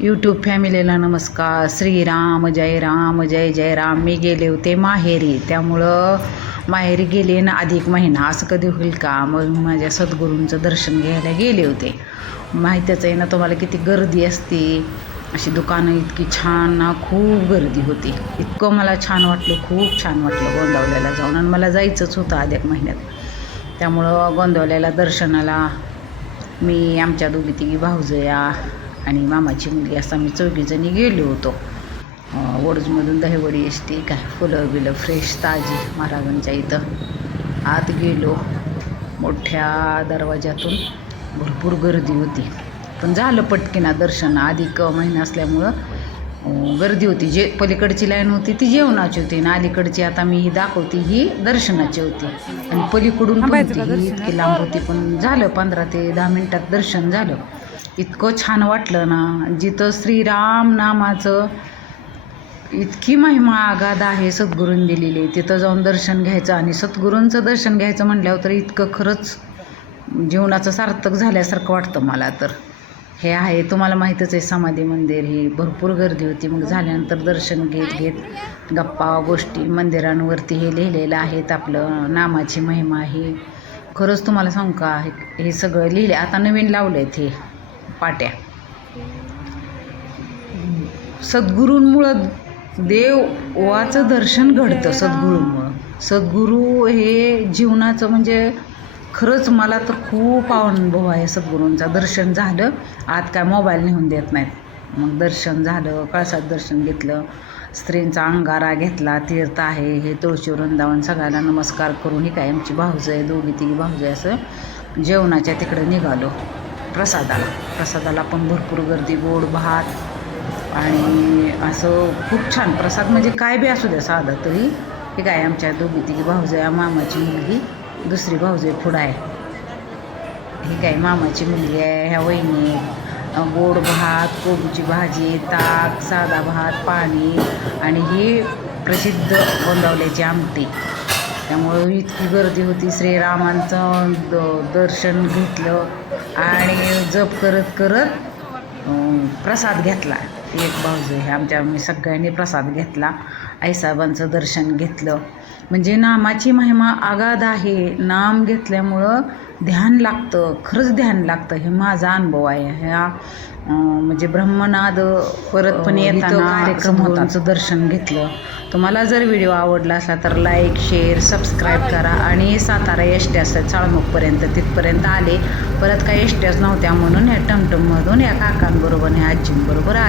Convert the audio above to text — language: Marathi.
यूट्यूब फॅमिलीला नमस्कार. श्रीराम जय राम जय जय राम. मी गेले होते माहेरी, त्यामुळं माहेरी गेले ना अधिक महिना असं कधी होईल का. मग माझ्या सद्गुरूंचं दर्शन घ्यायला गेले होते. माहीतच आहे ना तुम्हाला किती गर्दी असते. अशी दुकानं इतकी छान ना, खूप गर्दी होती. इतकं मला छान वाटलं, खूप छान वाटलं गोंदावल्याला जाऊन. आणि मला जायचंच होतं अधिक महिन्यात, त्यामुळं गोंदावल्याला दर्शनाला मी, आमच्या दोघी तिघी भाऊजया आणि मामाची मुलगी असं आम्ही चौघीजणी गेलो होतो. वडूजमधून दहीवडी एसटी काय फुलं बिलं फ्रेश ताजी महाराजांच्या इथं आत गेलो. मोठ्या दरवाजातून भरपूर गर्दी होती, पण झालं पटकीना दर्शन. अधिक महिना असल्यामुळं गर्दी होती. जे पलीकडची लाईन होती ती जेवणाची होती आणि अलीकडची आता मी ही दाखवती ही दर्शनाची होती. आणि पलीकडून पण होती ही इतकी लांब होती, पण झालं 15 ते 10 मिनटात दर्शन झालं. इतकं छान वाटलं ना. जिथं श्रीराम नामाचं इतकी महिमा आगाध आहे सद्गुरूंनी दिलेली, तिथं जाऊन दर्शन घ्यायचं. आणि सद्गुरूंचं दर्शन घ्यायचं म्हटल्यावर तर इतकं खरंच जीवनाचं सार्थक झाल्यासारखं वाटतं मला तर. हे आहे, तुम्हाला माहीतच आहे, समाधी मंदिर. ही भरपूर गर्दी होती. मग झाल्यानंतर दर्शन घेत गप्पा गोष्टी मंदिरांवरती हे लिहिलेलं आहेत आपलं नामाची महिमा. ही खरंच तुम्हाला सांगू का, हे सगळं लिहिले आता नवीन लावलं आहेत हे पाट्या. सद्गुरूंमुळं देवाचं दर्शन घडतं. सद्गुरू हे जीवनाचं म्हणजे खरंच मला तर खूप अनुभव आहे सद्गुरूंचा. दर्शन झालं, आत काय मोबाईल नेऊन देत नाहीत. मग दर्शन झालं, कळसात दर्शन घेतलं, स्त्रींचा अंगारा घेतला, तीर्थ आहे हे तुळशी वृंदावन. सगळ्याला नमस्कार करून ही काय आमची भाऊजं आहे, दोघी तिघी भाऊजं असं जेवणाच्या तिकडे निघालो. प्रसादाला पण भरपूर गर्दी. गोड भात आणि असं खूप छान प्रसाद, म्हणजे काय बी असू द्या साधा तरी. हे काय आमच्या दोघी तिघी भाऊजया, मामाची मुलगी, दुसरी भाऊजय पुढं आहे. ही काय मामाची मुलगी आहे, ह्या वहिनी. गोड भात, कोबीची भाजी, ताक, साधा भात, पाणी आणि ही प्रसिद्ध गोंदावल्याची आमटी. त्यामुळं इतकी गर्दी होती. श्रीरामांचं दर्शन घेतलं आणि जप करत प्रसाद घेतला. एक भाऊजय हे आम्ही सगळ्यांनी प्रसाद घेतला. आईसाहेबांचं दर्शन घेतलं. म्हणजे नामाची महिमा आगाध आहे. नाम घेतल्यामुळं ध्यान लागतं, खरंच ध्यान लागतं. हे माझा अनुभव आहे. ह्या म्हणजे ब्रह्मनाद परतपणे येताना कार्यक्रम होताचं दर्शन घेतलं. तुम्हाला जर व्हिडिओ आवडला असला तर लाईक, शेअर, सबस्क्राईब करा. आणि सातारा एसट्या असतात चाळमुखपर्यंत, तिथपर्यंत आले. परत काही एसट्याच नव्हत्या म्हणून ह्या टमटममधून या काकांबरोबर ह्या आजींबरोबर आले.